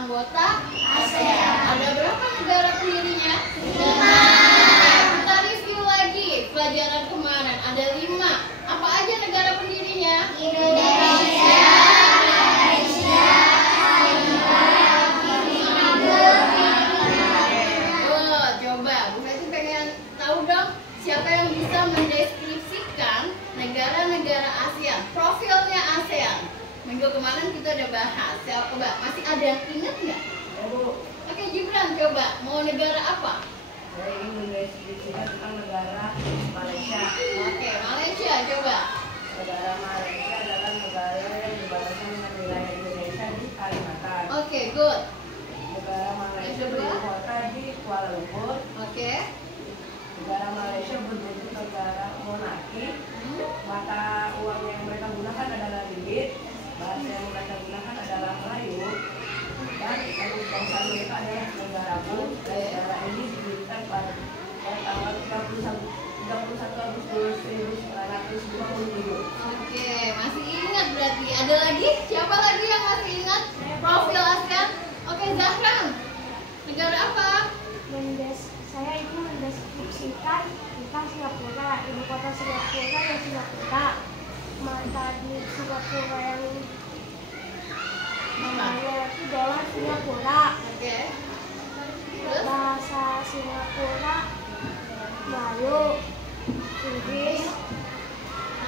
anggota ASEAN. Ada berapa negara pendirinya? 5. Kita review lagi pelajaran kemarin. Ada 5. Apa aja negara pendirinya? Indonesia, Malaysia, Coba Bu Feti pengen tahu dong, siapa yang bisa mendeskripsikan negara-negara ASEAN, profilnya ASEAN. Minggu kemarin kita udah bahas. Coba, masih ada yang ingat nggak? Oke, Gibran, coba mau negara apa? Saya ingin mendeskripsikan tentang negara Malaysia. Oke, Malaysia, coba. Negara Malaysia adalah negara yang berbatasan dengan wilayah Indonesia di Kalimantan. Oke, good. Negara Malaysia beribu kota di Kuala Lumpur. Oke. Negara Malaysia berbentuk negara monarki. Mata uang yang mereka gunakan adalah ringgit. Bahasa yang mereka gunakan adalah Melayu. Dan bangsa mereka adalah negara pun. Negara ini didirikan pada tanggal 31 Agustus 1957. Oke, masih ingat berarti. Ada lagi? Siapa lagi yang masih ingat profil ASEAN? Oke, Zahran. Negara apa? Saya ingin mendeskripsikan tentang Singapura. Ibu kota Singapura ya Singapura. Mata di Singapura yang namanya itu dolar Singapura. Oke. Terus? Bahasa Singapura Melayu, Inggris,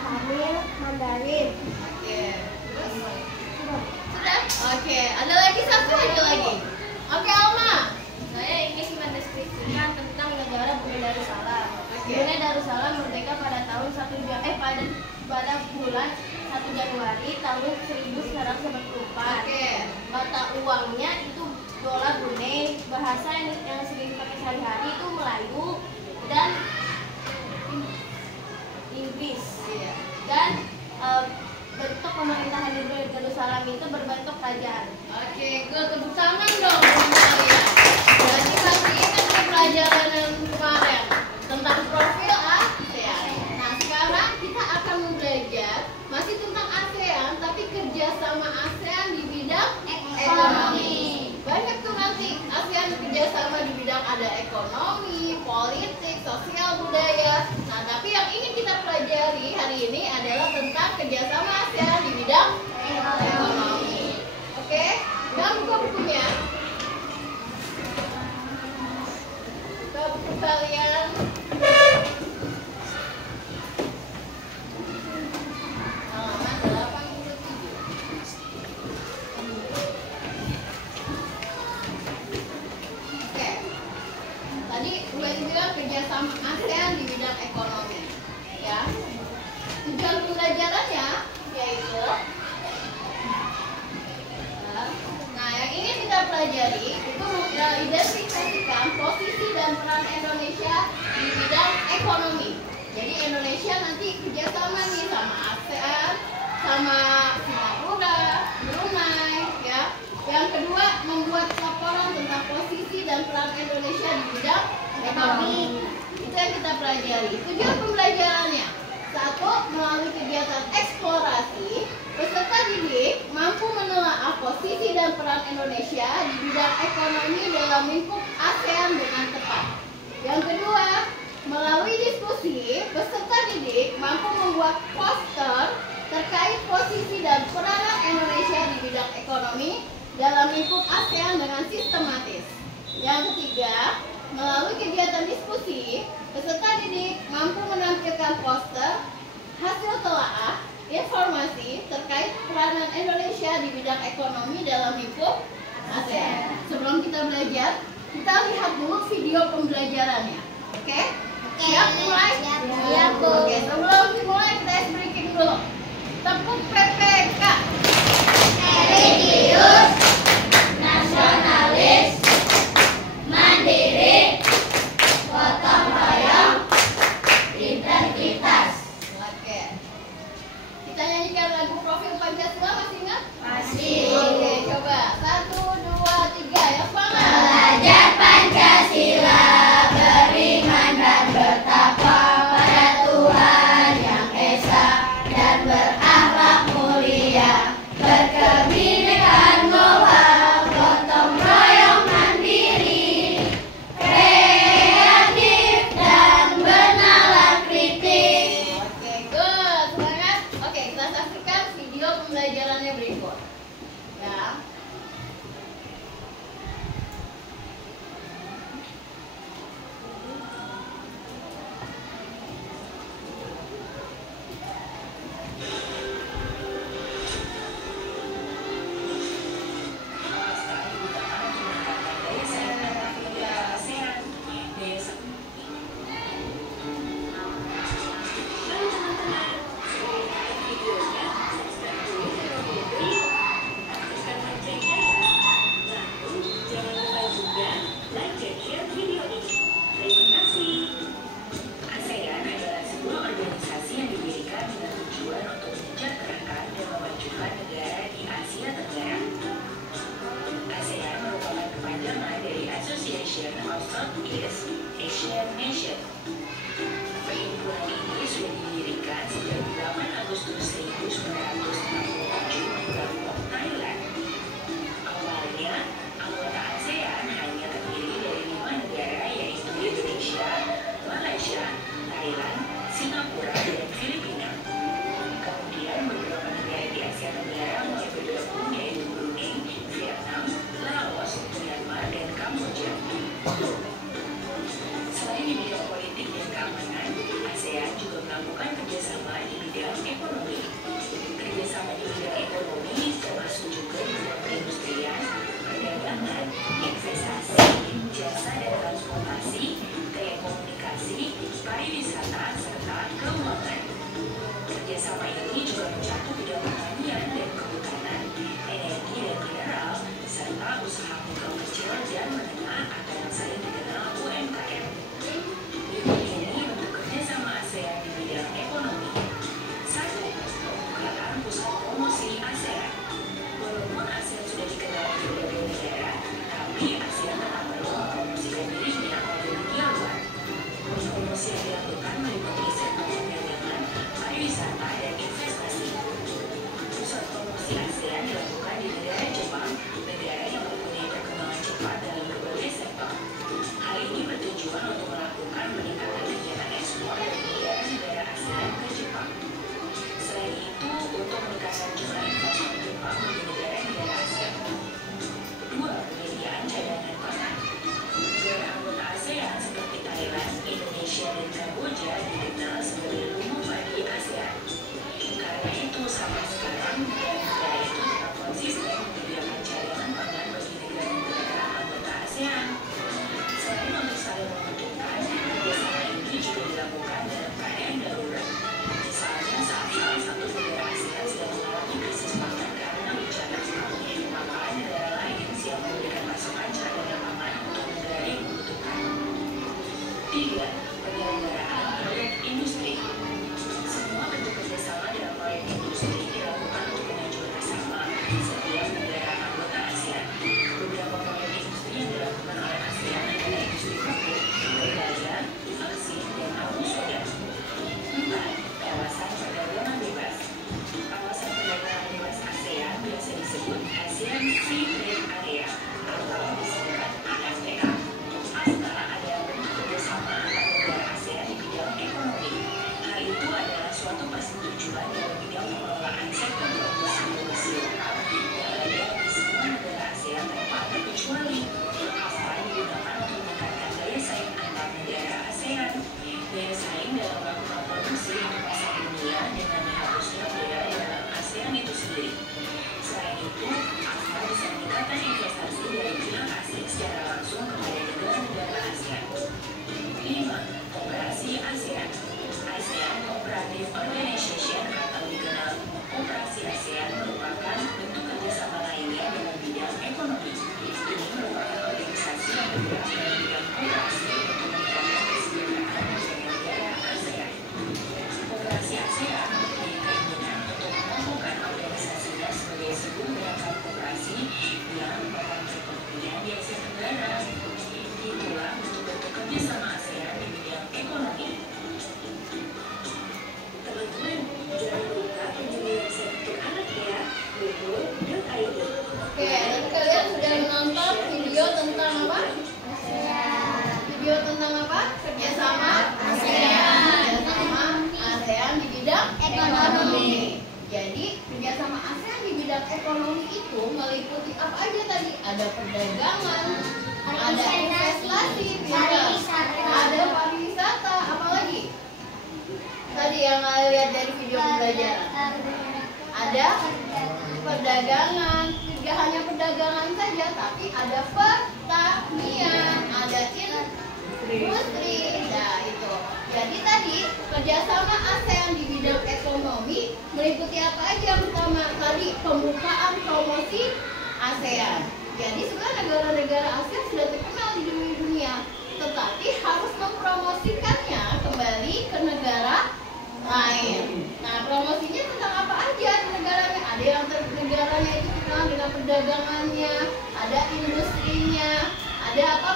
Tamil, Mandarin. Oke. Terus? Sudah. Sudah? Oke, ada lagi satu aja lagi. Oke, Alma. Saya ingin mendeskripsikan tentang negara Brunei Darussalam. Oke. Brunei Darussalam merdeka pada tahun pada bulan 1 Januari tahun 1944. Oke. Mata uangnya itu dolar Brunei. Bahasa yang sering dipakai sehari-hari itu Melayu dan Inggris. Iya. Dan bentuk pemerintahan di Brunei Darussalam itu berbentuk kerajaan. Oke, good. Tepuk tangan dong untuk kalian. Berarti masih ingat nih pelajaran yang kemarin tentang profil ASEAN. Nah, sekarang kita akan belajar masih tentang ASEAN, tapi kerjasama ASEAN di bidang ekonomi. Banyak tuh nanti ASEAN kerjasama di bidang ada ekonomi, politik, sosial, budaya. Nah, tapi yang ingin kita pelajari hari ini adalah tentang kerjasama ASEAN di bidang ekonomi. Oke, jangan buka bukunya. Buka buku kalian. Halaman 87. Oke. Tadi udah dibilang kerjasama ASEAN di bidang ekonomi, ya. Tujuan pembelajarannya yaitu, nah yang ingin kita pelajari itu mengidentifikasikan posisi dan peran Indonesia di bidang ekonomi. Jadi Indonesia nanti kerjasama nih sama ASEAN, sama Singapura, Brunei, ya. Yang kedua, membuat laporan tentang posisi dan peran Indonesia di bidang ekonomi. Itu yang kita pelajari. Tujuan pembelajarannya: 1. Melalui kegiatan eksplorasi, peserta didik mampu menelaah posisi dan peran Indonesia di bidang ekonomi dalam lingkup ASEAN dengan tepat. Yang kedua, melalui diskusi, peserta didik mampu membuat poster terkait posisi dan peranan Indonesia di bidang ekonomi dalam lingkup ASEAN dengan sistematis. Yang ketiga, melalui kegiatan diskusi, peserta didik mampu menampilkan poster hasil telaah informasi terkait peranan Indonesia di bidang ekonomi dalam lingkup ASEAN. Sebelum kita belajar, kita lihat dulu video pembelajarannya. Oke? Siap mulai? Siap, Bu. Oke, sebelum dimulai kita ice breaking dulu. Tepuk PPK. Religius, nasionalis, mandiri, gotong royong, integritas. Oke. Kita nyanyikan lagu Profil Pancasila, masih ingat? Masih. Oke, coba. 1, 2, 3, ya semangat. Belajar Pancasila, beriman dan bertakwa pada Tuhan Yang Esa dan berakhlak mulia, berkebinekaan Southeast Asian Nation. Perhimpunan ini sudah didirikan sejak 8 Agustus 1967 di Bangkok, Thailand. Awalnya, anggota ASEAN hanya terdiri dari 5 negara yaitu Indonesia, Malaysia, Thailand, Singapura, dan Filipina. Kemudian beberapa negara di Asia Tenggara mulai bergabung yaitu Brunei, Vietnam, Laos, Myanmar, dan Kamboja. Selain di bidang politik dan keamanan, ASEAN juga melakukan kerjasama di bidang ekonomi. Kerjasama di bidang ekonomi termasuk juga di bidang perindustrian, perdagangan, investasi, jasa dan transportasi, telekomunikasi, pariwisata, serta keuangan. Kerjasama ini juga mencakup bidang pertanian dan kehutanan, energi dan mineral, serta usaha mikro kecil dan menengah atau yang sering dikenal UMKM. Berikut ini untuk kerjasama ASEAN di bidang ekonomi. 1. Pembukaan pusat promosi ASEAN. Walaupun ASEAN sudah dikenal di berbagai negara, tapi ASEAN tetap perlu mempromosikan dirinya pada dunia luar. Promosi yang dilakukan meliputi sektor perdagangan, pariwisata, dan investasi. Pusat promosi ASEAN dilakukan di negara Jepang, negara yang mempunyai perkembangan cepat dalam berbagai sektor. Hal ini bertujuan untuk melakukan peningkatan kegiatan ekspor dari negara-negara ASEAN ke Jepang. Selain itu, untuk meningkatkan jumlah investor Jepang di negara-negara ASEAN. 2. Penyediaan cadangan pangan. Negara anggota ASEAN seperti Thailand, Indonesia, dan Kamboja dikenal sebagai lumbung padi ASEAN. Karena itu, sampai sekarang negara-negara itu tetap konsisten menyediakan cadangan pangan bagi negara-negara anggota ASEAN. Selain untuk saling menguntungkan, kerjasama ini juga dilakukan dalam keadaan darurat. Misalnya saat salah satu negara ASEAN sedang mengalami krisis pangan karena bencana alam, maka negara lain siap memberikan pasokan cadangan pangan untuk negara yang membutuhkan. 3. Penyelenggaraan proyek industri. Semua bentuk kerjasama dalam proyek industri dilakukan untuk kemajuan bersama setiap negara anggota ASEAN. Beberapa proyek industri yang dilakukan oleh ASEAN adalah industri pupuk, berdaya, vaksin, dan abu soda. 4. Kawasan perdagangan bebas. Kawasan perdagangan bebas ASEAN biasa disebut ASEAN Free Trade Area atau disingkat AFTA. AFTA adalah bentuk kerjasama antar negara ASEAN di bidang ekonomi. Hal itu adalah suatu persetujuan dalam bidang pengelolaan sektor produksi lokal yang ada di semua negara ASEAN tanpa terkecuali. AFTA digunakan untuk meningkatkan daya saing antar negara ASEAN. Daya saing dalam melakukan produksi di pasar dunia dengan dihapusnya perbedaan dalam ASEAN itu sendiri. Selain itu, AFTA bisa meningkatkan investasi dari pihak asing secara langsung kepada negara-negara ASEAN. 5. Kooperasi ASEAN. ASEAN Cooperative Organization atau dikenal Kooperasi ASEAN merupakan bentuk kerjasama lainnya dalam bidang ekonomi. Ini merupakan organisasi yang bergerak dalam bidang kooperasi untuk meningkatkan kesejahteraan negara ASEAN. Kooperasi ASEAN mempunyai keinginan untuk mengukuhkan organisasinya sebagai sebuah gerakan kooperasi yang merupakan perekonomian di Asia Tenggara. Itulah bentuk-bentuk kerjasama ASEAN di bidang ekonomi. Teman-teman, jangan lupa kunjungi website untuk anak ya, www.id. Oke, tadi kalian sudah menonton video tentang apa? Video tentang apa? Kerjasama ASEAN. Kerjasama ASEAN di bidang ekonomi. Jadi kerjasama ASEAN di bidang ekonomi itu meliputi apa aja tadi? Ada perdagangan, ada investasi, ada pariwisata, apa lagi? Tadi yang kalian lihat dari video pembelajaran. Ada perdagangan, tidak hanya perdagangan saja, tapi ada pertanian, ada industri. Nah itu. Jadi tadi kerjasama ASEAN di bidang ekonomi meliputi apa aja? Pertama tadi pembukaan promosi ASEAN. Jadi sebenarnya negara-negara ASEAN sudah terkenal di dunia, tetapi harus mempromosikannya kembali ke negara lain. Nah, promosinya tentang apa aja di negaranya? Ada yang negaranya itu terkenal dengan perdagangannya, ada industrinya, ada apa?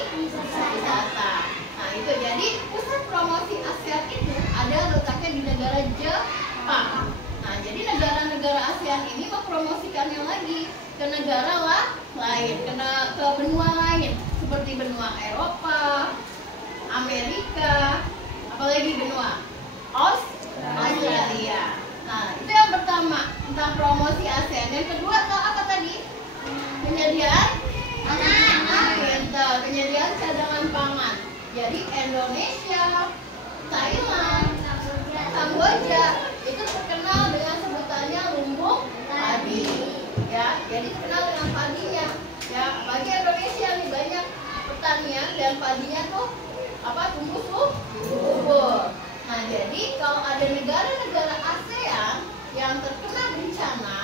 wisata. Nah itu jadi pusat promosi ASEAN itu ada letaknya di negara Jepang. Nah jadi negara-negara ASEAN ini mempromosikannya lagi ke negara lain, ke benua lain seperti benua Eropa, Amerika, apalagi benua Australia. Nah itu yang pertama tentang promosi ASEAN. Yang kedua apa tadi? Penyediaan penyediaan cadangan pangan. Jadi Indonesia, Thailand, Kamboja itu terkenal dengan sebutannya lumbung padi. Ya, jadi terkenal dengan padinya. Ya, bagi Indonesia nih banyak pertanian dan padinya tuh tumbuh subur. Nah, jadi kalau ada negara-negara ASEAN yang terkena bencana,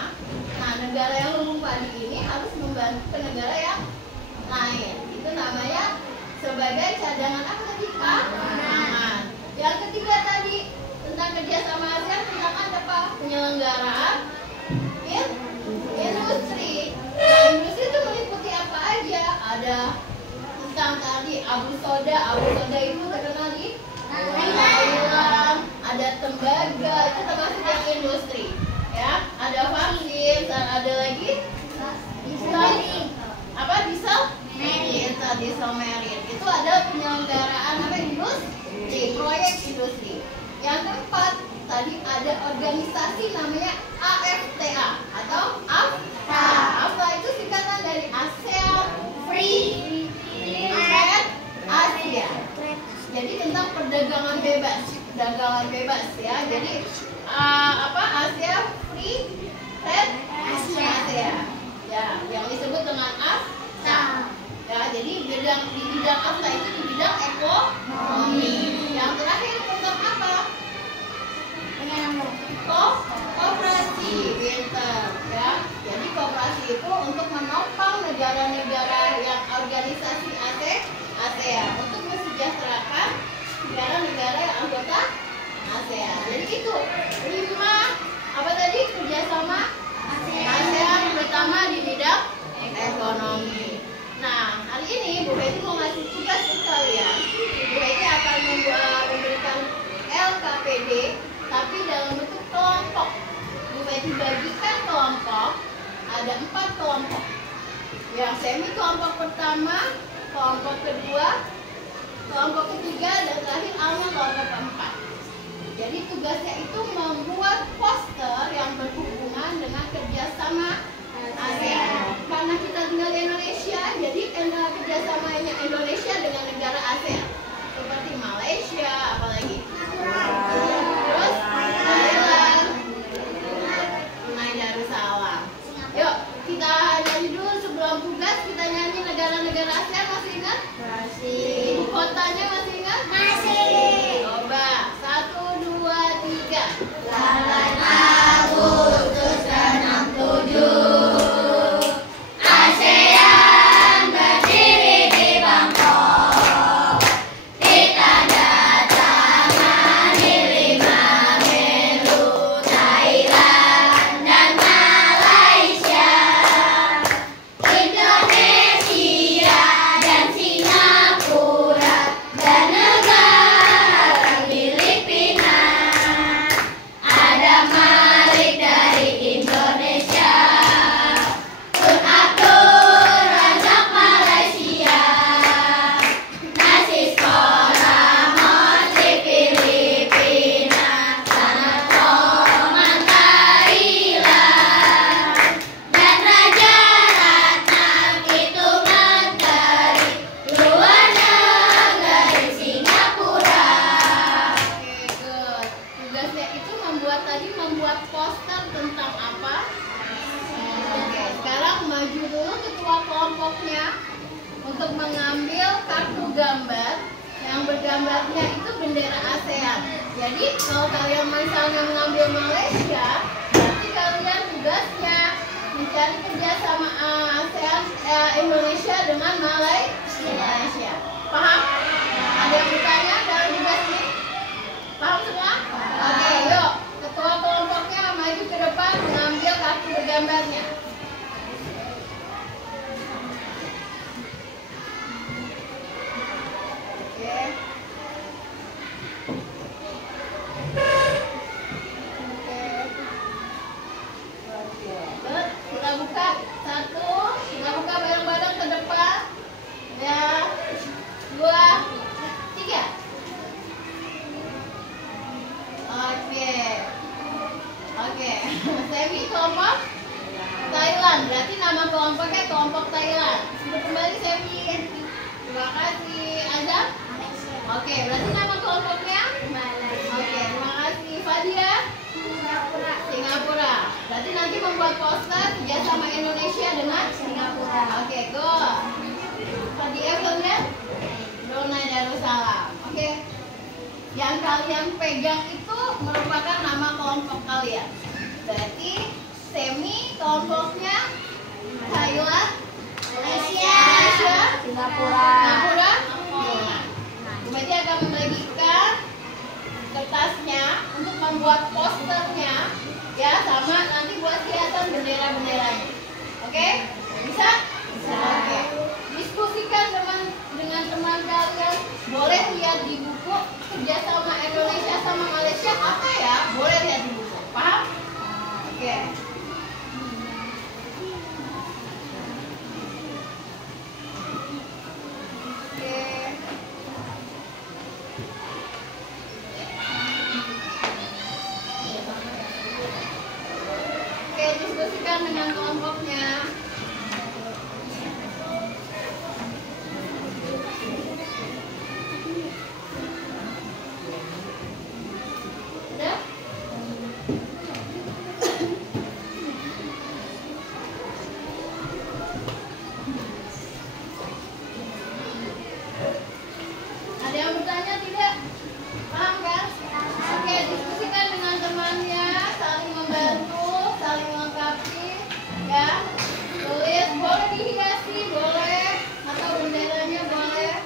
nah negara yang lumbung padi ini harus membantu ke negara yang lain. Itu namanya sebagai cadangan apa tadi? Pangan. Yang ketiga tadi tentang kerjasama ASEAN tentang apa? Penyelenggaraan industri. Nah, industri itu meliputi apa aja? Ada tentang tadi Abu Soda itu terkenal di Thailand. Ada tembaga, itu termasuk yang industri. Ya, ada vaksin, dan ada lagi diesel merit. Itu ada penyelenggaraan industri, proyek industri. Yang keempat, tadi ada organisasi namanya AFTA atau AFTA. AFTA itu singkatan dari ASEAN Free Trade Asia. Jadi tentang perdagangan bebas ya. Jadi Asia Free Trade Asia. Ya, yang disebut dengan AFTA. Ya, jadi di bidang AFTA itu di bidang ekonomi. Yang terakhir tentang apa? Kooperasi, pinter ya. Jadi kooperasi itu untuk menopang negara-negara yang organisasi ASEAN untuk mensejahterakan negara-negara yang anggota ASEAN. Jadi itu 5 kerjasama ASEAN terutama di bidang ekonomi. Nah, hari ini Bu Betty mau ngasih tugas ke kalian. Bu Betty akan memberikan LKPD tapi dalam bentuk kelompok. Bu Betty bagikan kelompok, ada 4 kelompok. Yang semi kelompok pertama, kelompok kedua, kelompok ketiga, dan terakhir Alma kelompok keempat. Jadi tugasnya itu membuat poster yang berhubungan dengan kerjasama ASEAN. Karena kita tinggal di Indonesia, jadi kerjasamanya Indonesia dengan negara ASEAN seperti Malaysia, apalagi terus Thailand, Brunei Darussalam. Yuk kita nyanyi dulu sebelum tugas. Kita nyanyi negara-negara ASEAN. Masih ingat? Masih. Ibu kotanya masih ingat? Masih. Coba 1, 2, 3. 8 Agustus 67. Untuk mengambil kartu gambar yang bergambarnya itu bendera ASEAN. Jadi kalau kalian misalnya mengambil Malaysia, berarti kalian tugasnya mencari kerjasama ASEAN Indonesia dengan Malaysia. Paham? Ada yang bertanya dalam tugas ini? Paham semua? Oke, yuk. Ketua kelompoknya maju ke depan mengambil kartu bergambarnya. berarti nama kelompoknya? Oke, terima kasih. Fadia? Singapura. Berarti nanti membuat poster kerjasama Indonesia dengan Singapura. Oke, go. Fadia kemudian Brunei Darussalam. Oke. Yang kalian pegang itu merupakan nama kelompok kalian. Berarti Semi kelompoknya Thailand, Malaysia, Singapura. Berarti akan membagikan kertasnya untuk membuat posternya, ya, sama nanti buat kelihatan bendera-benderanya. Oke? Bisa? Oke. Diskusikan dengan teman kalian. Boleh lihat di buku kerjasama Indonesia sama Malaysia apa ya? Boleh lihat di buku. Paham? Oke. Oke, diskusikan dengan kelompoknya. Udah? Ada yang bertanya tidak? Paham kan? Oke, diskusikan dengan temannya, saling membantu, saling melengkapi, ya. Tulis, boleh dihiasi, boleh, atau benderanya boleh.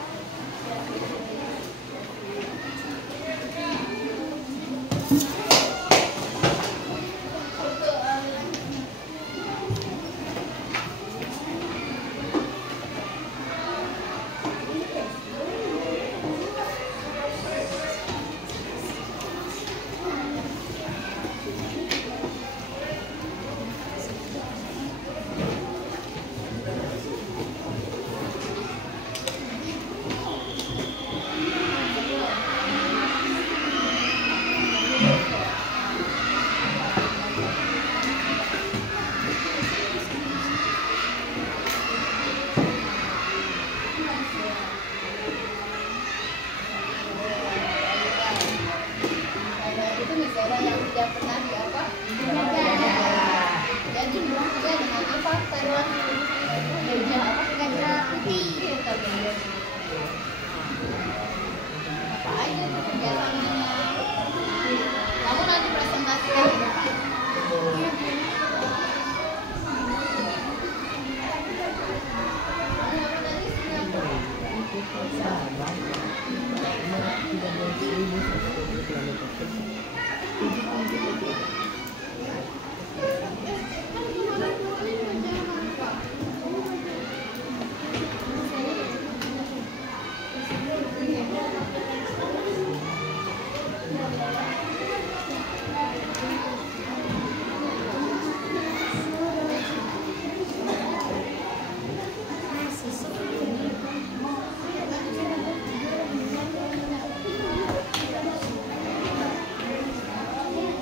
Itu negara yang tidak pernah di apa? Jadi juga dengan apa? Taiwan gajah apa? Gajah putih. Apa aja tuh kegiatannya? Kamu nanti presentasikan di depan. Kamu apa tadi? Singapura.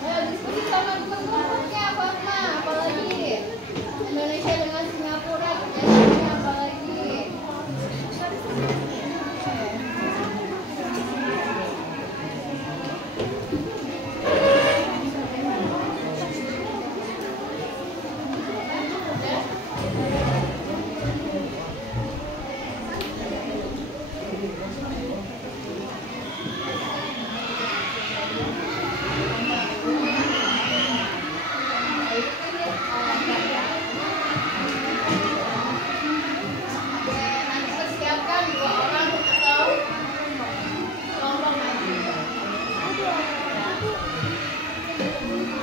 Ayo diskusi sama teman-temannya, Fatma. Apalagi Indonesia dengan Singapura kerjasamanya apalagi? Nanti persiapkan 2 orang atau kelompok lagi.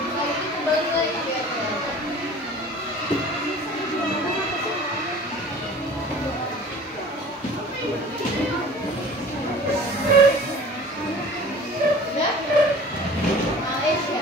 Kalau itu kembali lagi ya. Udah? Malaysia. Malaysia.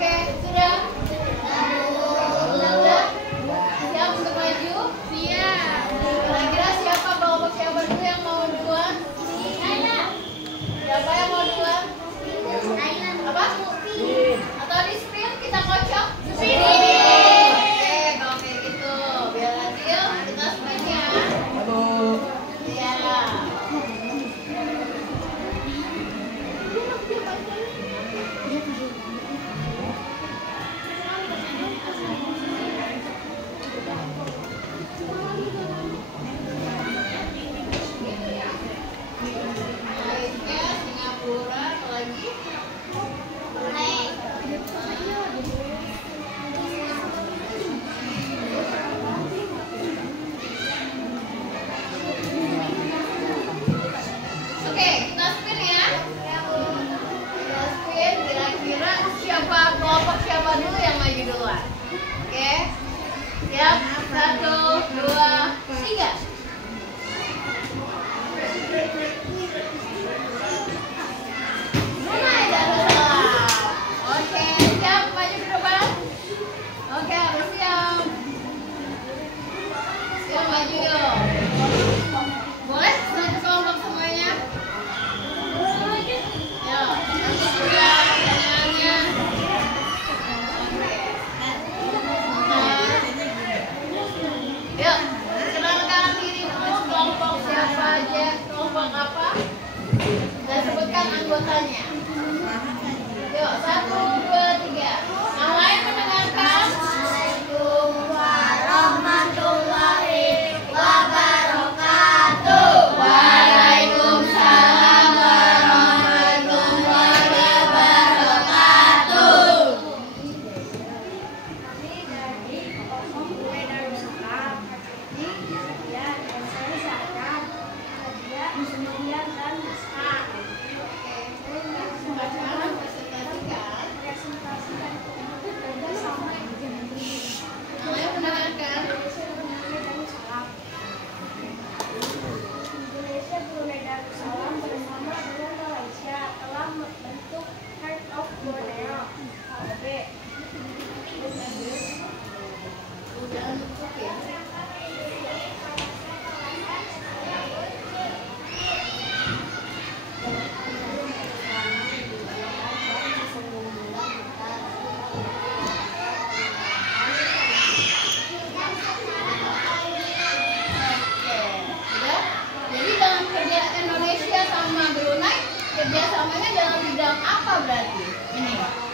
Oke, sudah.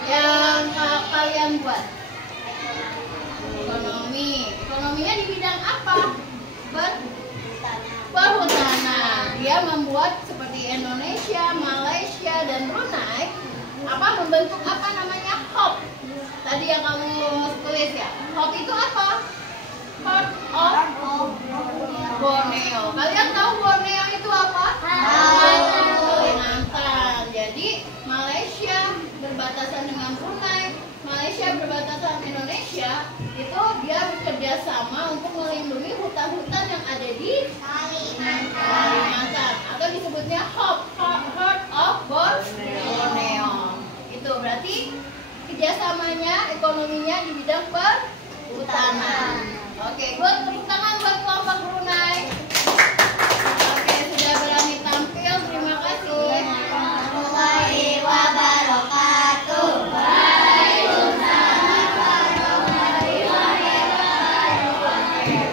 yang kalian buat? Ekonomi. Ekonominya di bidang apa? Perhutanan. Dia membuat seperti Indonesia, Malaysia, dan Brunei membentuk apa namanya HOP. Tadi yang kamu tulis ya. HOP itu apa? Port of Borneo. Kalian tahu Borneo itu apa? Kalimantan. Jadi Malaysia berbatasan dengan Brunei, Malaysia berbatasan Indonesia, itu dia bekerja sama untuk melindungi hutan-hutan yang ada di Kalimantan, atau disebutnya HOP, Port of Borneo. Itu berarti kerjasamanya, ekonominya di bidang perhutanan. Oke, buat tepuk tangan buat kelompok Brunei. Oke, sudah berani tampil. Terima kasih. Warahmatullahi wabarakatuh.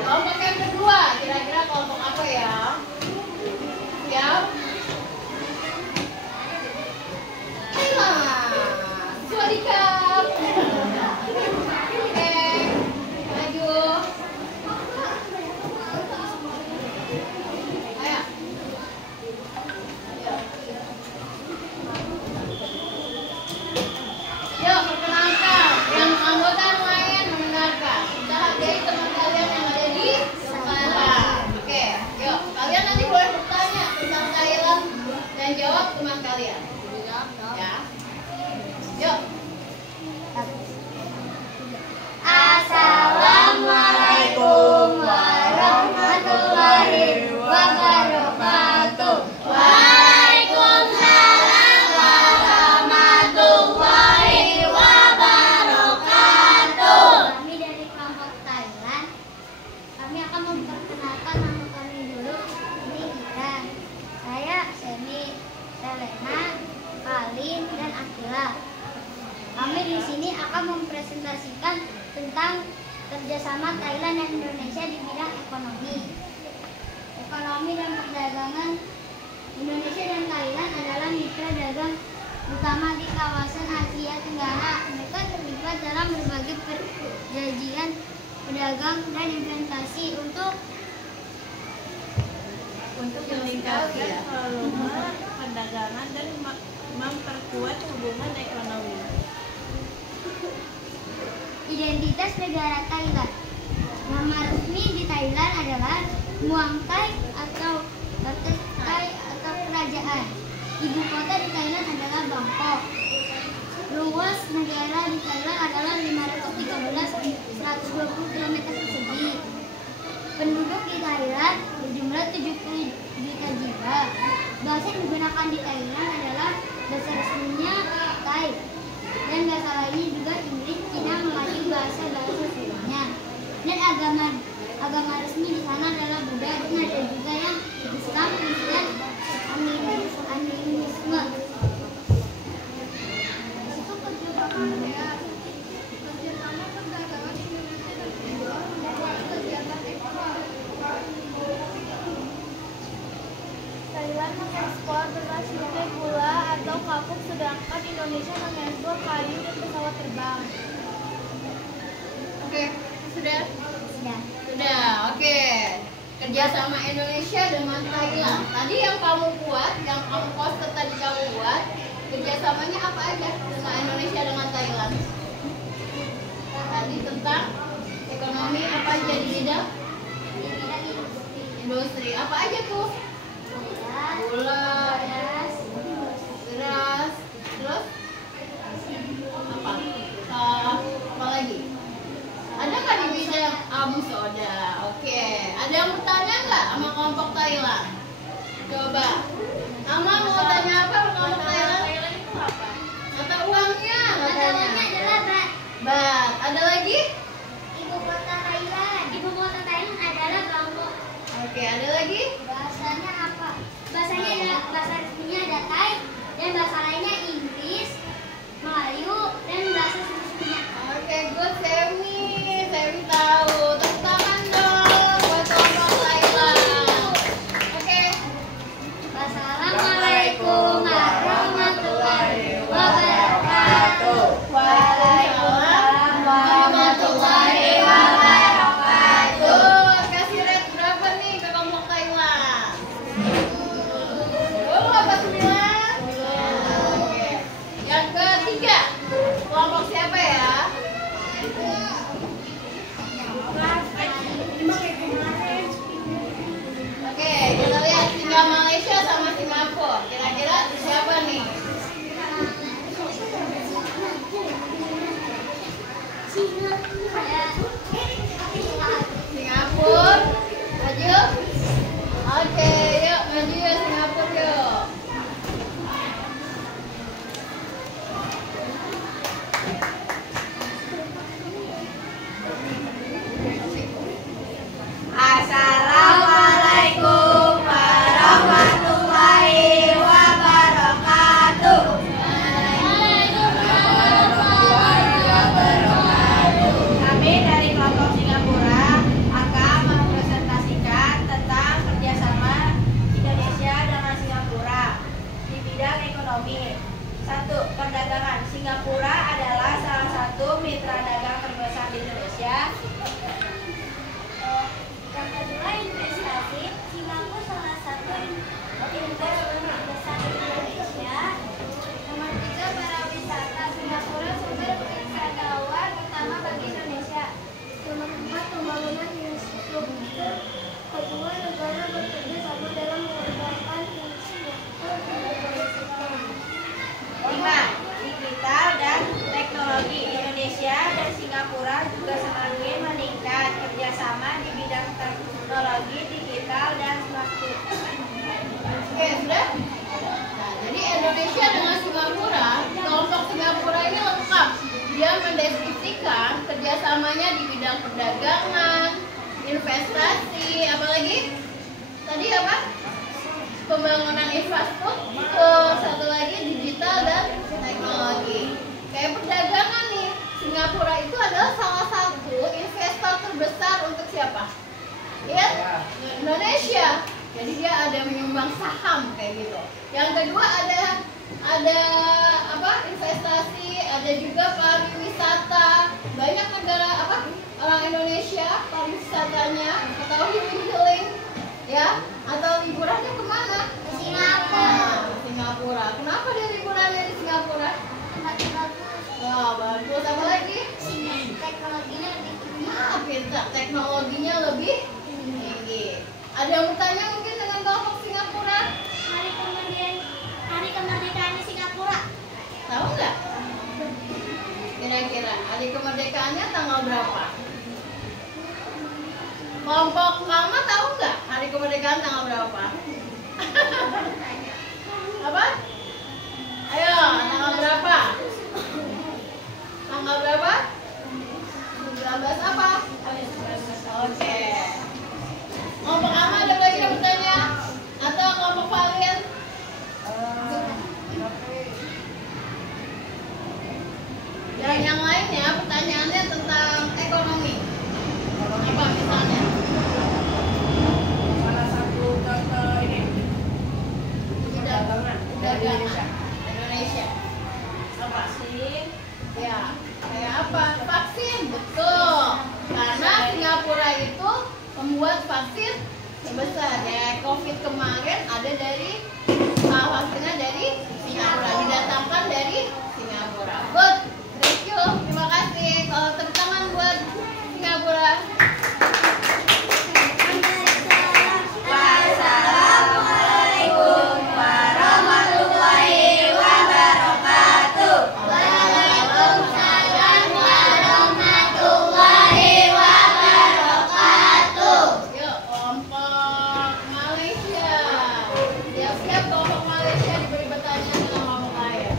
Kelompok yang kedua, kira-kira kelompok apa ya? Siap? Swadikap. Oke, maju. Ayo. Yuk, perkenalkan yang anggota lain mendengarkan. Kita hargai teman kalian yang ada di Thailand. Oke, yuk. Kalian nanti boleh bertanya tentang Thailand dan jawab teman kalian. Ya. Yuk. Assalamualaikum warahmatullahi wabarakatuh. Waalaikumsalam warahmatullahi wabarakatuh. Kami dari kelompok Thailand. Kami akan memperkenalkan nama kami dulu. Ini Ira, saya Semi, Selena, Kalin, dan Akila. Kami di sini akan mempresentasikan tentang kerjasama Thailand dan Indonesia di bidang ekonomi. Ekonomi dan perdagangan. Indonesia dan Thailand adalah mitra dagang utama di kawasan Asia Tenggara. Mereka terlibat dalam berbagai perjanjian pedagang dan investasi untuk meningkatkan volume perdagangan dan memperkuat hubungan ekonomi. identitas negara Thailand. Nama resmi di Thailand adalah Muang Thai atau Batet Thai atau kerajaan. Ibu kota di Thailand adalah Bangkok. Luas negara di Thailand adalah 513.120 km persegi. Penduduk di Thailand berjumlah 70 juta jiwa. Bahasa yang digunakan di Thailand adalah bahasa resminya Thai. Dan bahasa lainnya juga Inggris, Cina, Melayu, bahasa-bahasa lainnya. Dan agama resmi di sana adalah Buddha, dan ada juga yang Islam, Kristen, animisme. Thailand mengekspor beras putih, gula atau kapuk, sedangkan Indonesia mengekspor kayu dan pesawat terbang. Oke, sudah? Sudah. Sudah, oke. Kerjasama Indonesia dengan Thailand. Tadi yang kamu buat, yang kamu poster tadi kamu buat, kerjasamanya apa aja dengan Indonesia dengan Thailand? Tadi tentang ekonomi apa aja di bidang industri. Apa aja tuh? Gula, beras, terus apa lagi? Ada nggak di bidang soda? Oke, ada yang bertanya nggak sama kelompok Thailand? Coba, Ama mau tanya apa sama kelompok Thailand? Mata uangnya katanya. Adalah Baht. Ada lagi? Ibu kota Thailand. Ibu kota Thailand adalah Bangkok. Oke, ada lagi? Bahasanya apa? Bahasanya ada, bahasa resminya ada Thai dan bahasa lainnya Inggris, Melayu dan bahasa resminya. Oke, good Semi. Semi tahu. Tepuk tangan dong buat kelompok Thailand. Oke. Wassalamualaikum warahmatullahi wabarakatuh. Oke, kita lihat tinggal Malaysia sama Singapura. Kira-kira siapa nih? Singapura. Maju. Oke, yuk maju ya Singapura yuk. Assalamualaikum warahmatullahi wabarakatuh. Kami dari kelompok Singapura akan mempresentasikan tentang kerjasama Indonesia dengan Singapura di bidang ekonomi. 1. Perdagangan. Singapura adalah salah satu mitra dagang terbesar di Indonesia. Yang kedua, investasi. Singapura salah satu investor terbesar di Indonesia. Nomor 3, pariwisata. Singapura sumber wisatawan utama bagi Indonesia. Nomor 4, pembangunan infrastruktur. Kedua negara bekerja sama dalam mengembangkan infrastruktur dan 5. Digital dan teknologi. Indonesia dan Singapura juga semakin meningkat kerjasama di bidang teknologi digital dan infrastruktur. Oke, sudah? Nah, jadi Indonesia dengan Singapura, kelompok Singapura ini lengkap. Dia mendeskripsikan kerjasamanya di bidang perdagangan, investasi, apalagi? Tadi apa? Pembangunan infrastruktur, satu lagi digital dan teknologi. Kayak perdagangan nih, Singapura itu adalah salah satu investor terbesar untuk siapa? Ya, Indonesia. Jadi dia ada menyumbang saham kayak gitu. Yang kedua ada apa? Investasi, ada juga pariwisata. Banyak negara apa? Orang Indonesia pariwisatanya atau healing, ya, atau liburannya kemana? Singapura. Nah, Singapura. Kenapa dia liburannya di Singapura? Wah, bagus. Apa lagi? Teknologinya lebih tinggi. Nah, pintar. Teknologinya lebih tinggi. Ada yang bertanya mungkin dengan kelompok Singapura? Hari kemerdekaan Singapura. Tahu nggak? Kira-kira hari kemerdekaannya tanggal berapa? Kelompok Kama tahu nggak hari kemerdekaan tanggal berapa? Apa? Ayo, tanggal berapa? Tanggal berapa? 19 apa? Oke. Kelompok Kama ada lagi yang bertanya? Atau kelompok Valen? Dan yang lainnya pertanyaannya tentang ekonomi. Apa misalnya? Salah satu contoh ini perdagangan dari Indonesia. Indonesia. Apa? Vaksin. Ya, kayak apa? Vaksin, betul. Karena Singapura itu membuat vaksin sebesar ya. COVID kemarin ada dari vaksinnya dari Singapura, didatangkan dari Singapura. Good, thank you, terima kasih. Kalau tepuk tangan buat Singapura. Wassalamualaikum warahmatullahi wabarakatuh. Waalaikumsalam warahmatullahi wabarakatuh. Yuk, kelompok Malaysia. Siap-siap kelompok Malaysia diberi pertanyaan dengan kelompok lain.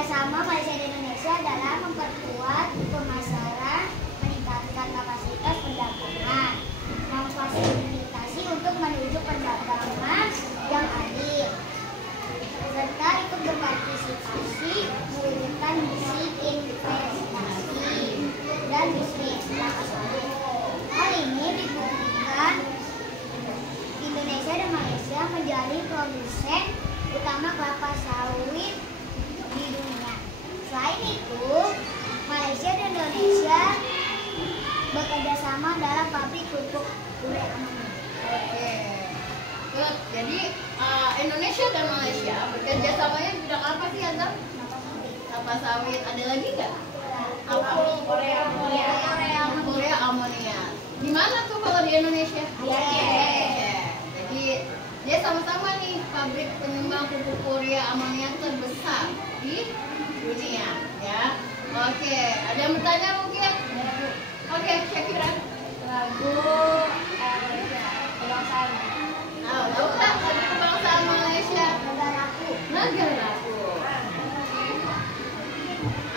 Kerjasama Malaysia dan Indonesia dalam memperkuat pemasaran, meningkatkan kapasitas perdagangan, memfasilitasi untuk menuju perdagangan yang adil, serta ikut berpartisipasi mewujudkan misi investasi dan bisnis. Hal ini dibuktikan Indonesia dan Malaysia menjadi produsen utama kelapa sawit di dunia. Selain itu, Malaysia dan Indonesia bekerja sama dalam pabrik pupuk urea amoni. Oke. Good. Jadi Indonesia dan Malaysia bekerja samanya di bidang apa sih, Azam? Kelapa sawit. Ada lagi nggak? Apa? Urea amonia. Di mana tuh kalau di Indonesia? Jadi dia sama-sama nih pabrik penyumbang pupuk urea amonia terbesar di dunia, ya. Oke, ada yang bertanya mungkin? Oke, Syakira. Lagu Malaysia, kebangsaan. Tahu nggak kebangsaan Malaysia? Negaraku. Negaraku.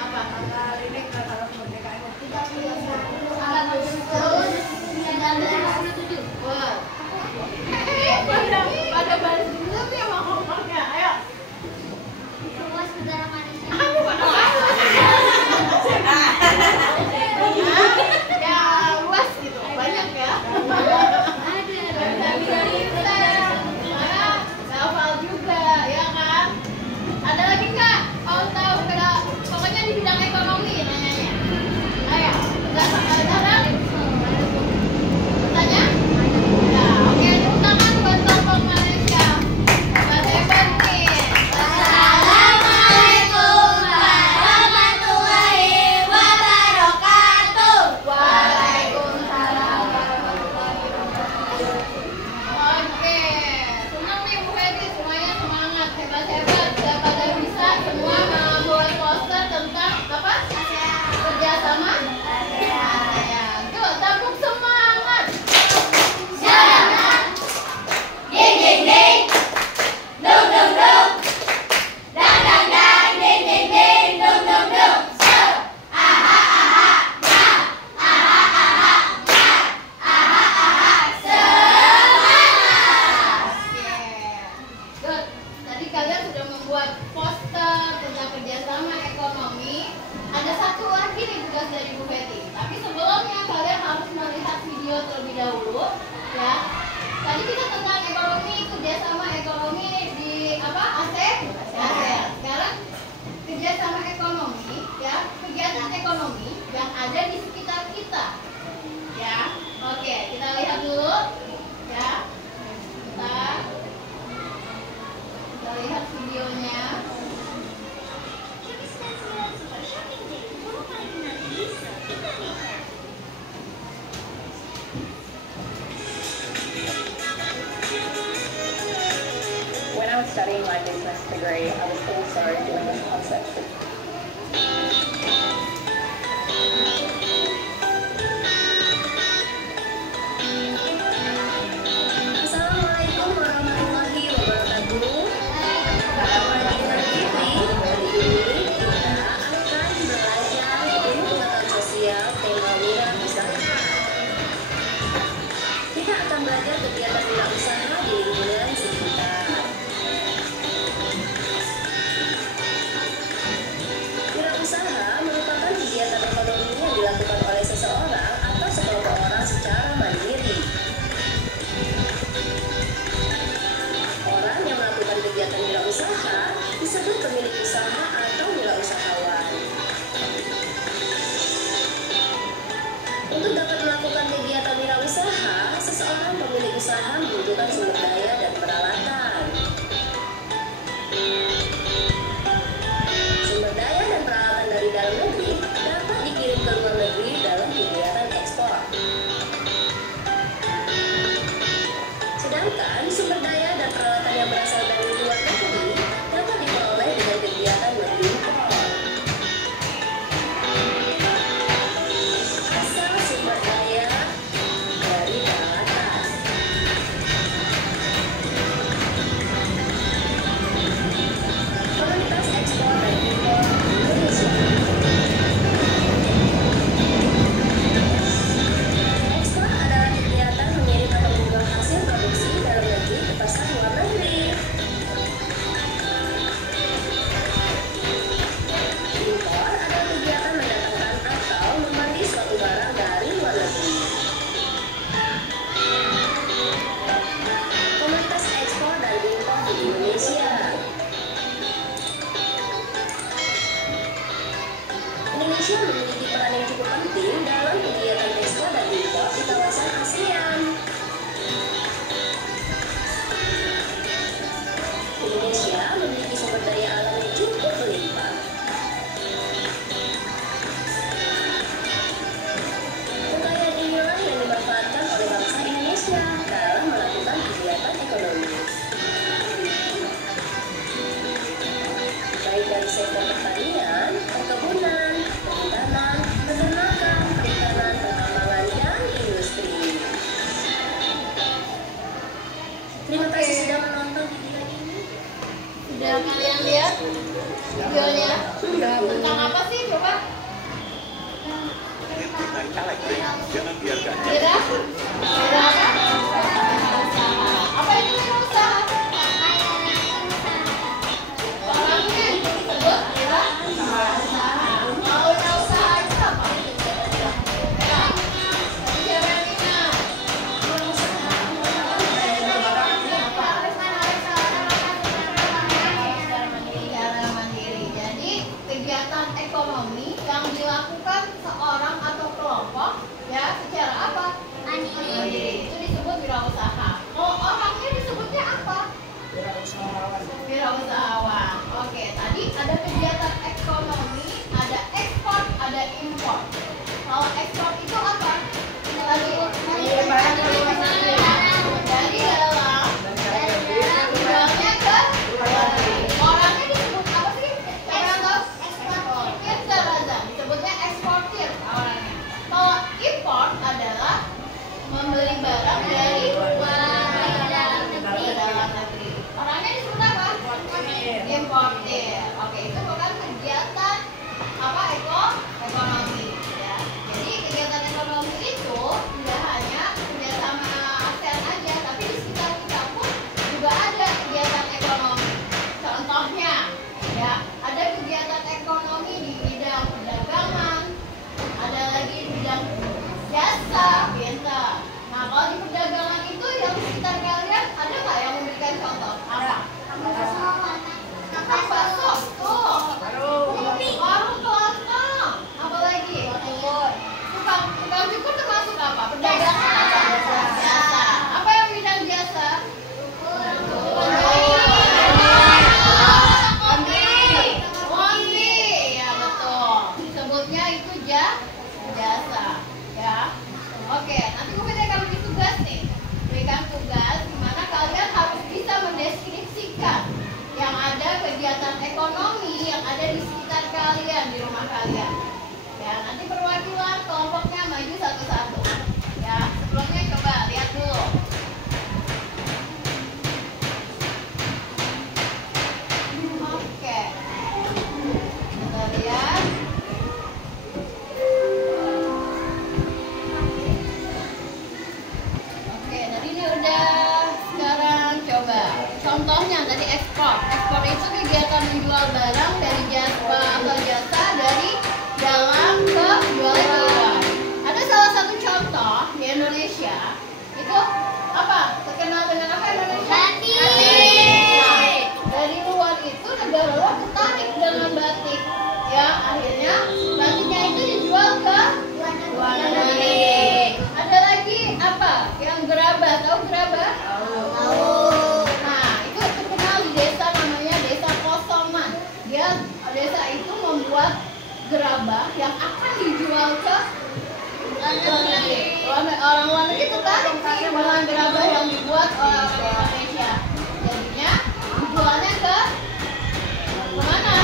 Apa? Tanggal ini tanggal kemerdekaannya. 31 Agustus 1967. Wah. Pada baris dulu ya ngomongnya. Ayo. Luas negara Malaysia. Ya luas gitu, banyak ya. Hafal juga, ya kan? Ada lagi nggak? Kalau tahu pokoknya di bidang ekonomi nanyanya. Ayo, sekarang bertanya? Ya, oke, tepuk tangan buat Tokoh Malaysia. Hebat hebat nih. Assalamualaikum warahmatullahi wabarakatuh. Waalaikumsalam warahmatullahi wabarakatuh. Oke, senang nih Bu Hedi, semuanya semangat, hebat-hebat. Sudah pada bisa semua membuat poster tentang apa? Kerjasama ASEAN. Tuh, tepuk semangat. Ding ding ding, dung dung dung, dang dang dang, ding ding ding, dung dung dung. So, aha aha, ya, aha aha, ya, aha aha, semangat. Oke. Good. Tadi kalian sudah membuat poster tentang kerjasama ekonomi. Ada satu lagi nih tugas dari Bu Betty. Tapi sebelumnya kalian harus melihat video terlebih dahulu, ya. Tadi kita tentang ekonomi, kerjasama ekonomi di apa? ASEAN. Sekarang kerjasama ekonomi, ya, kegiatan ekonomi yang ada di sekitar kita, ya. Oke, kita lihat dulu, ya. Kita lihat videonya. When I was studying my business degree, I was also doing a concept. Assalamualaikum warahmatullahi wabarakatuh. Pada pagi hari ini kita akan belajar ilmu pengetahuan sosial tema wirausaha. Kita akan belajar kegiatan wirausaha di lingkungan sekitar. Wirausaha merupakan kegiatan ekonomi yang dilakukan oleh seseorang atau sekelompok orang secara mandiri. Orang yang melakukan kegiatan wirausaha disebut pemilik usaha atau wirausahawan. Untuk dapat melakukan kegiatan wirausaha, seseorang pemilik usaha membutuhkan sumber daya dan peralatan. Sumber daya dan peralatan dari dalam negeri dapat dikirim ke luar negeri dalam kegiatan ekspor. Sedangkan sumber daya dan peralatan yang berasal dari luar negeri dapat diperoleh dengan kegiatan mengimpor. Asal sumber daya dari peralatan. Indonesia memiliki peran yang cukup penting dalam kegiatan ekspor dan impor di kawasan ASEAN. Indonesia memiliki sumber daya alam yang cukup berlimpah. Kekayaan inilah yang dimanfaatkan oleh bangsa Indonesia dalam melakukan kegiatan ekonomi. Baik dari sektor pertanian, perkebunan, perhutanan, peternakan, perikanan, pertambangan, dan industri. Terima kasih sudah menonton video ini. Sudah kalian lihat videonya? Tentang apa sih coba? Jangan biarkan Kira? Kira apa? Wirausaha. Apa itu wirausaha? Orangnya disebut wirausaha. Mau wirausaha itu apa? Ya. Siapa yang ingat? Secara mandiri. Jadi kegiatan ekonomi yang dilakukan seorang atau kelompok ya secara apa? Mandiri. Itu disebut wirausaha. Oh, orangnya disebutnya apa? Wirausahawan. Oke, tadi ada kegiatan ekonomi, ada ekspor, ada impor. Kalau ekspor itu apa? Tadi dari dalam, jualnya ke orangnya disebut apa sih? Yang tahu? Eksportir. Disebutnya eksportir orangnya. Kalau impor adalah membeli barang dari dalam negeri. Orangnya disebut apa? Importir. Oke, itu bukan kegiatan apa ekonomi ya. Jadi kegiatan ekonomi itu tidak hanya kerjasama ASEAN aja, tapi di sekitar kita pun juga ada kegiatan ekonomi. Contohnya ya, ada kegiatan ekonomi di bidang perdagangan, ada lagi di bidang jasa, pintar. Nah, kalau di perdagangan itu yang di sekitar kalian ada nggak yang memberikan contoh? Apa? Apa tuh? Warung kelapa. Apa lagi? Tukang cukur termasuk apa? Perdagangan apa? Jasa. Apa yang bidang jasa? Laundry. Ya betul. Disebutnya itu jasa. Ya. Oke, nanti mungkin akan beri tugas nih. Berikan tugas di mana kalian harus bisa mendeskripsikan yang ada kegiatan ekonomi yang ada di sekitar kalian, di rumah kalian. Ya, nanti perwakilan kelompoknya maju satu-satu. Ya, sebelumnya coba lihat dulu. Oke. Kita lihat. Oke, tadi ini udah. Sekarang coba. Contohnya tadi ekspor. Ekspor itu kegiatan menjual barang dari jasa atau jasa dari dalam ke jualnya ke luar. Ada salah satu contoh di Indonesia itu apa? Terkenal dengan apa Indonesia? Batik. Nah, dari luar itu negara luar tertarik dengan batik. Ya, akhirnya batiknya itu dijual ke luar negeri. Ada lagi apa? Yang gerabah. Tahu gerabah? Nah, itu terkenal di desa namanya Desa Kosongan. Desa itu membuat gerabah yang akan dijual ke luar negeri. Orang luar negeri tertarik sih dengan gerabah yang dibuat oleh orang Indonesia. Jadinya dijualnya ke mana?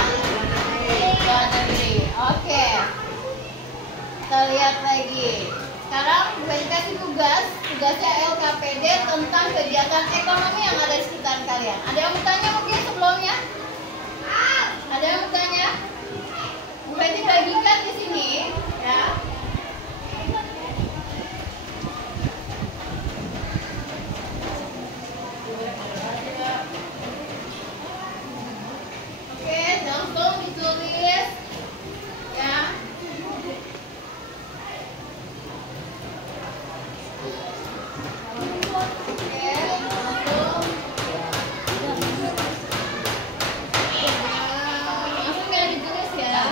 Luar negeri. Oke. Kita lihat lagi. Sekarang gue dikasih tugasnya LKPD tentang kegiatan ekonomi yang ada di sekitar kalian. Ada yang bertanya mungkin sebelumnya? Ada yang bertanya? Gue dibagikan di sini, ya. Oke, langsung ditulis, ya. Langsung ya ditulis ya.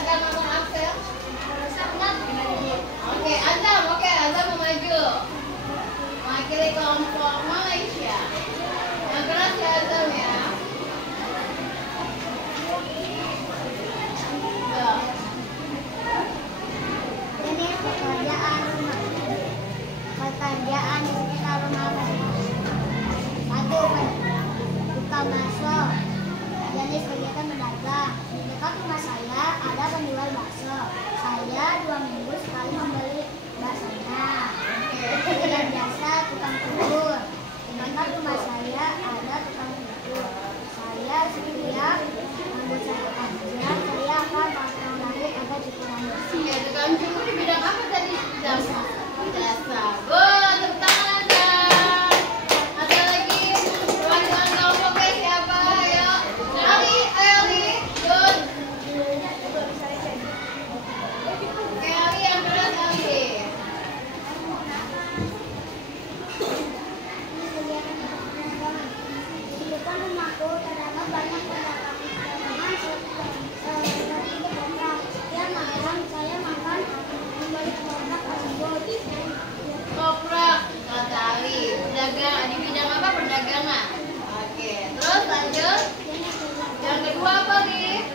silakan Abang Axel. Oke, Azam mau maju. Mewakili kelompok Malaysia. Yang keras ya Azam ya. Ini pekerjaan rumah. Pekerjaan di sekitar rumah satu, buka bakso. Jenis kegiatan berdagang. Di dekat rumah saya ada penjual bakso. Saya 2 minggu sekali membeli baksonya. Yang biasa tukang cukur. Di dekat rumah saya ada tukang cukur. Saya setiap rambut saya panjang, saya akan potong rambut atau cukur rambut. Iya, tukang cukur di bidang apa tadi? Jasa. Jasa. Tepuk tangan Azam. Ada lagi perwakilan kelompoknya siapa? Ayo. Ali, good. Oke, Ali yang keras Ali. Di depan rumahku terdapat banyak pedagang seperti ketoprak. Setiap malam saya makan membeli ketoprak tersebut. Koprak, kata Ali. Pedagang di bidang apa? Perdagangan. Oke, terus lanjut. Yang kedua apa nih?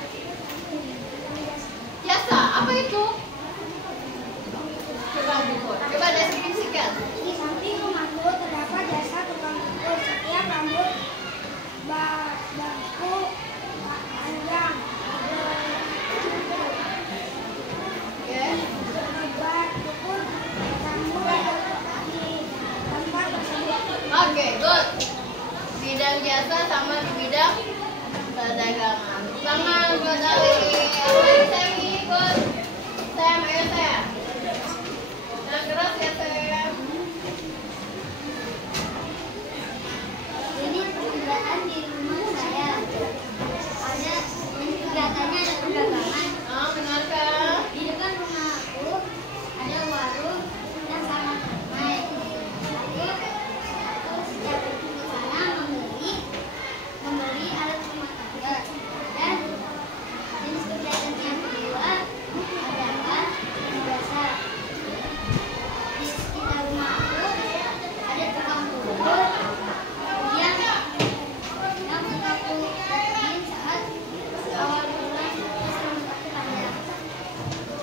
Jasa. Apa itu? Coba deskripsikan. Di samping rumahku terdapat jasa tukang cukur. Setiap rambut baku panjang Oke. lebat cukur rambut di tempat tersebut. Oke, good. Bidang jasa sama di bidang perdagangan. Tangan buat Ali. Ayo Semi, good. Sam, ayo Sam. Yang keras ya Sam. Ini pekerjaan di rumah saya. Ada kegiatannya ada perdagangan. Oh, benarkah? Di dekat rumahku ada warung yang sangat ramai. Aku setiap pergi ke sana membeli alat rumah tangga. Dan jenis kegiatan yang kedua adalah jasa. Di sekitar rumahku ada tukang cukur yang aku dapetin saat awal bulan rambutku panjang.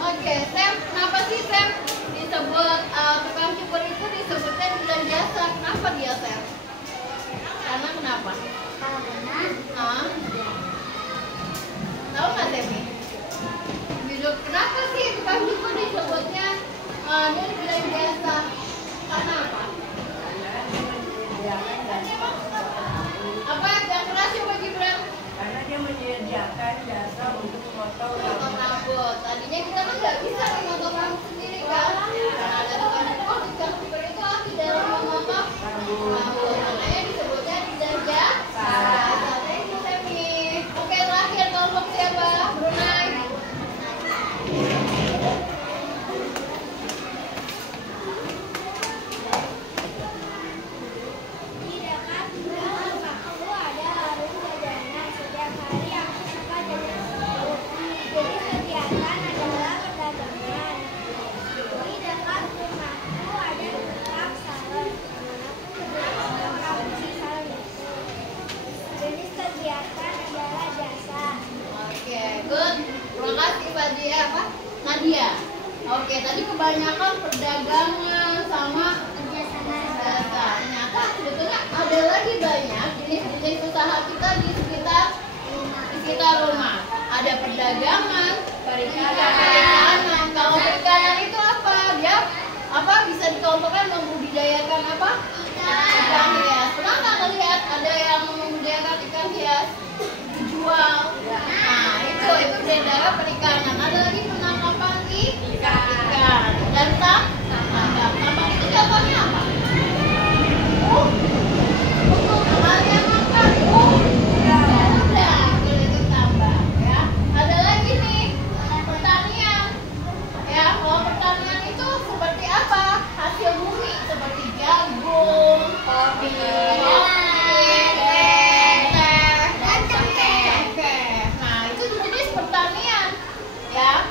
Oke, Sam, kenapa sih Sam disebut tukang cukur itu disebutnya bidang jasa? Kenapa dia Sam? Karena kenapa? Karena Hah? Tahu nggak Semi? Kenapa sih tukang cukur disebutnya dia bidang jasa? Karena apa? Apa yang keras coba Gibran? Karena dia menyediakan jasa untuk memotong Potong rambut. Tadinya kita kan nggak bisa memotong rambut sendiri kan? Karena ada tukang cukur itu ahli dalam memotong rambut. Makanya disebutnya bidang jasa. Thank you Semi. Oke, terakhir kelompok siapa? Brunei. Di dekat rumahku ada warung jajanan. Setiap hari aku suka jajan tersebut. Jadi kegiatan adalah perdagangan. Di dekat rumahku ada tukang salon. Aku sedang memproduksi salon itu. Jenis kegiatan adalah jasa. Oke, good. Terima kasih Mbak Dia apa? Nadia. Oke, tadi kebanyakan perdagangan sama jasa. Ternyata sebetulnya ada lagi banyak jenis-jenis usaha kita di sekitar rumah. Ada perdagangan, perikanan. Kalau perikanan itu apa? Dia apa bisa dikelompokkan membudidayakan apa? Ikan hias. Pernah nggak ngelihat ada yang membudidayakan ikan hias dijual? Nah, itu beredar perikanan. Ada lagi penangkapan ikan dan tambang itu contohnya apa? Kalian makan udah itu tambang ya. Ada lagi nih pertanian ya. Kalau pertanian itu seperti apa? Hasil bumi seperti jagung, kopi, teh, dan cengkeh. Nah itu jenis pertanian ya.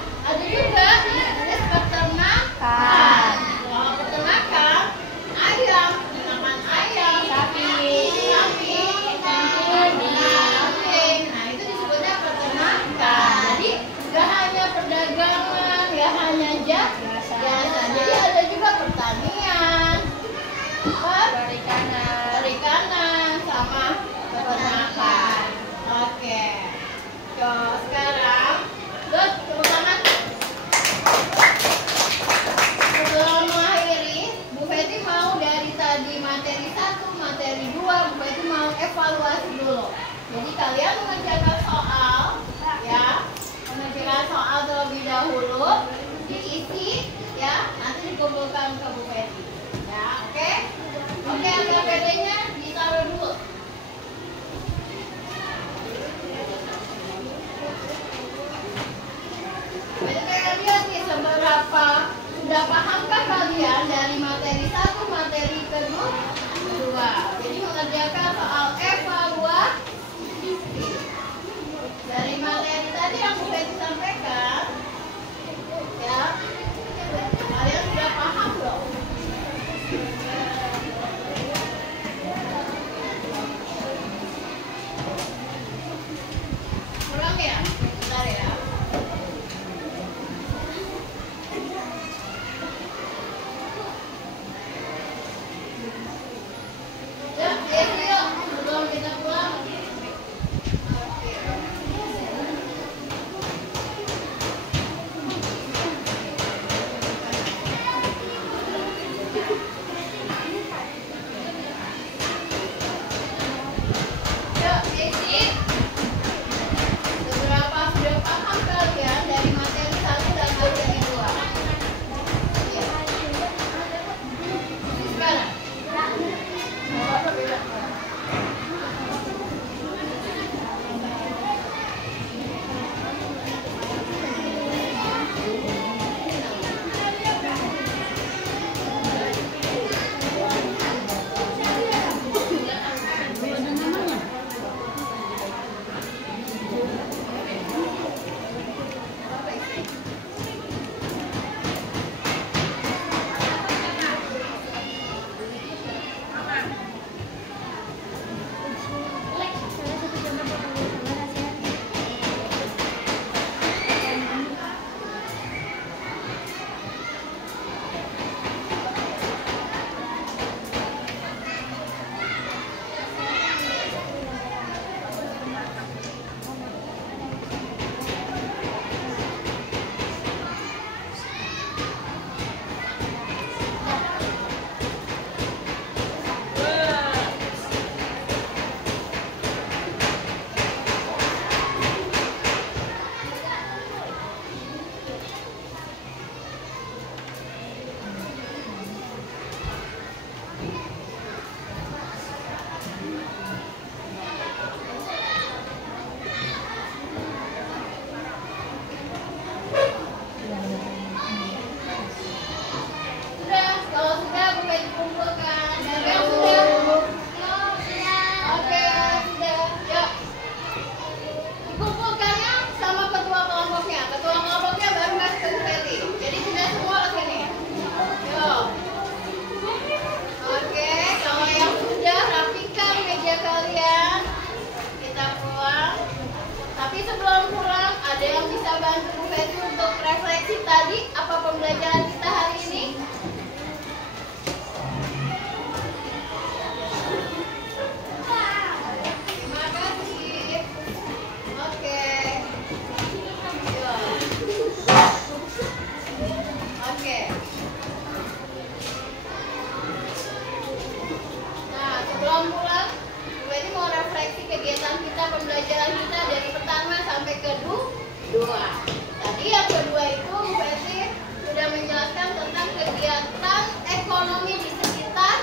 sudah pahamkah kalian dari materi 1, materi kedua? Jadi mengerjakan soal evaluasi. Dari materi tadi yang sudah disampaikan, ya, kalian sudah paham belum? Ulang ya, bentar ya. Ya, yuk, sebelum kita pulang. Yuk, isi. Seberapa sudah paham kalian dari materi 1 dan materi 2? Ya. Sekarang. Sudah, kalau sudah boleh dikumpulkan. Siapa yang sudah? Oke, sudah. Yuk. Dikumpulkannya sama ketua kelompoknya. Ketua kelompoknya baru ngasih ke Betty. Jadi sudah semua ke sini. Yuk. Oke, kalau yang sudah rapikan meja kalian. Kita pulang. Tapi sebelum pulang, ada yang bisa bantu Bu Betty untuk refleksi tadi apa pembelajaran kita hari ini? Terima kasih. Oke. Yuk. Oke. Nah, sebelum pulang, Bu Betty mau refleksi kegiatan kita, pembelajaran kita dari pertama sampai kedua. Tadi yang kedua itu Bu Betty sudah menjelaskan tentang kegiatan ekonomi di sekitar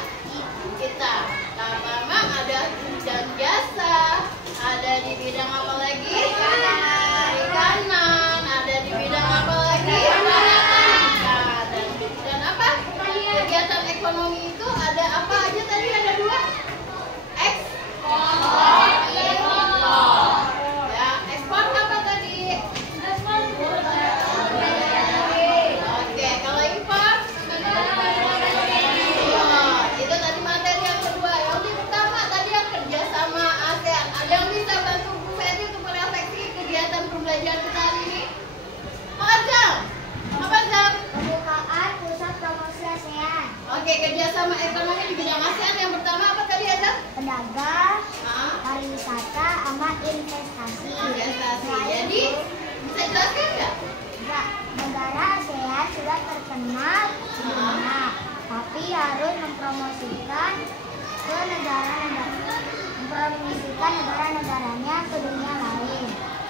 kita. Pertama ada bidang jasa, ada di bidang apa lagi? Perikanan, ada di bidang apa lagi? Dan di bidang apa? Kegiatan ekonomi itu ada apa aja tadi? Ada 2. Ekspor, impor. Ya, ekspor apa tadi? Oke, kalau impor? Itu tadi materi yang kedua. Yang pertama tadi yang kerjasama ASEAN. Ada yang bisa bantu Bu Betty untuk merefleksi kegiatan pembelajaran kita hari ini? Azam, apa Azam? Pembukaan pusat promosi ASEAN. Oke, kerjasama ekonomi di bidang ASEAN. Yang pertama apa tadi Azam? Pedagang, Hah? pariwisata, sama investasi. Investasi. Jadi bisa jelaskan nggak? Negara ASEAN sudah terkenal di dunia, tapi harus mempromosikan negara-negaranya ke dunia lain.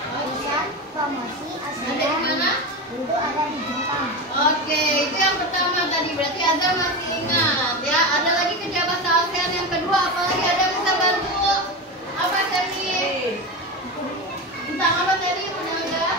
Pusat promosi Ada di ASEAN mana? itu ada di Jepang. Oke, itu yang pertama tadi. Berarti Azam masih ingat ya. Ada lagi pejabat ASEAN yang kedua. Apalagi ada yang bisa bantu? Apa tadi? Tentang apa tadi? Udah enggak?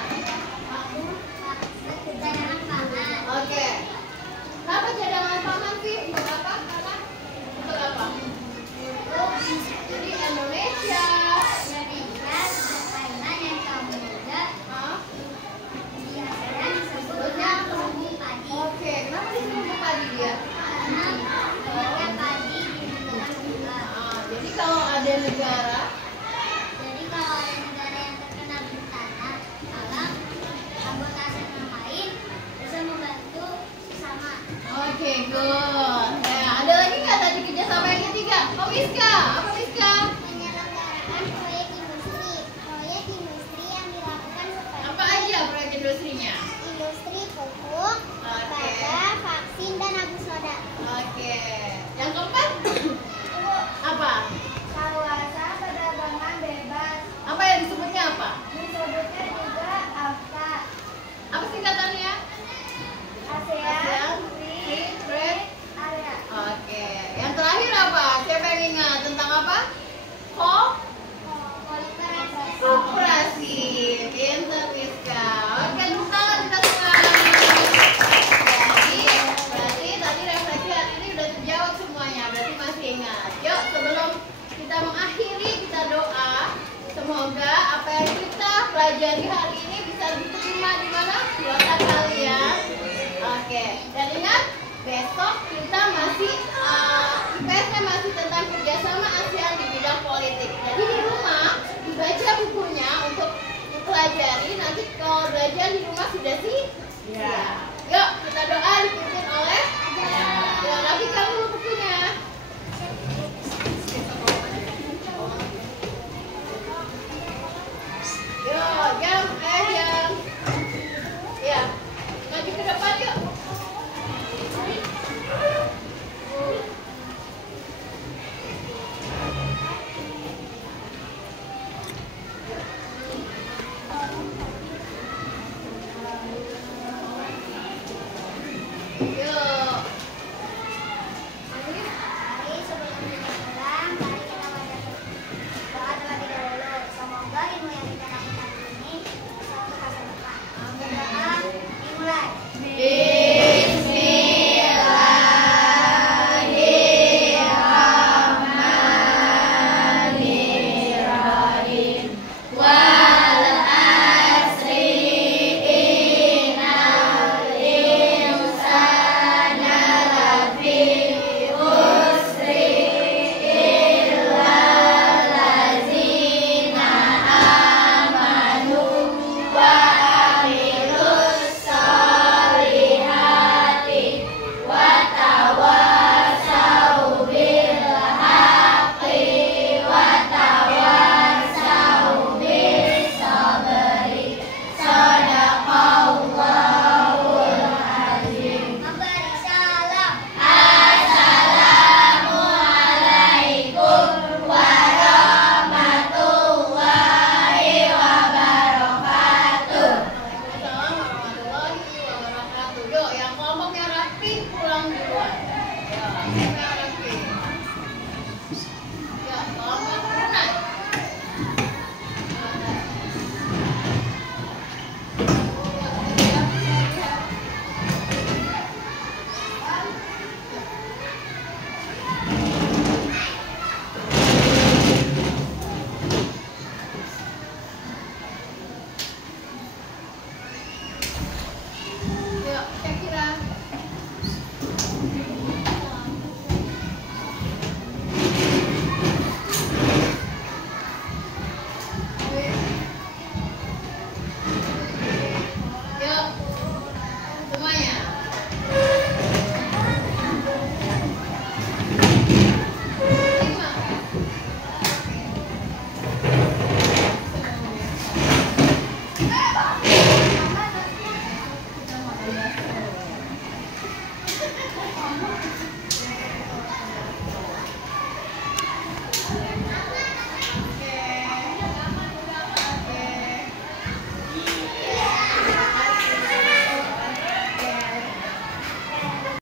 Miska? Apa Miska? Penyelenggaraan proyek industri. Proyek industri yang dilakukan seperti Apa aja proyek industrinya? industri pupuk, Oke. baja, vaksin, dan abu soda. Oke. Yang keempat? Apa? Kawasan perdagangan bebas. Apa yang disebutnya apa? Disebutnya juga AFTA. Apa singkatannya? ASEAN Free Trade. Area. Oke. Yang terakhir apa? Siapa yang ingat tentang apa? Koperasi. Pinter Miska. Oke, tepuk tangan kita semua. Jadi, berarti tadi refleksi hari ini udah terjawab semuanya. Berarti masih ingat. Yuk, sebelum kita mengakhiri, kita doa. Semoga apa yang kita pelajari hari ini bisa diterima di mana? Di otak kalian. Oke. Dan ingat, besok kita masih IPS-nya masih tentang kerjasama ASEAN di bidang politik. Jadi di rumah dibaca bukunya untuk dipelajari. Nanti kalau belajar di rumah sudah siap. Yuk kita doa dipimpin oleh ya, rapikan dulu bukunya. Yuk jam jam. Ya maju ke depan yuk. Yuk. Mari sebelum kita pulang, mari kita doa terlebih dahulu. Semoga ilmu yang kita lakukan ini bisa untuk masa depan. Berdoa dimulai. Memberi salam. Waalaikumsalam warahmatullahi wabarakatuh. Yuk, yang kelompoknya rapi pulang duluan. Ya, yang rapi. Ya, kelompok Brunei. Yuk, Syakira. Yuk, semuanya. Terima kasih.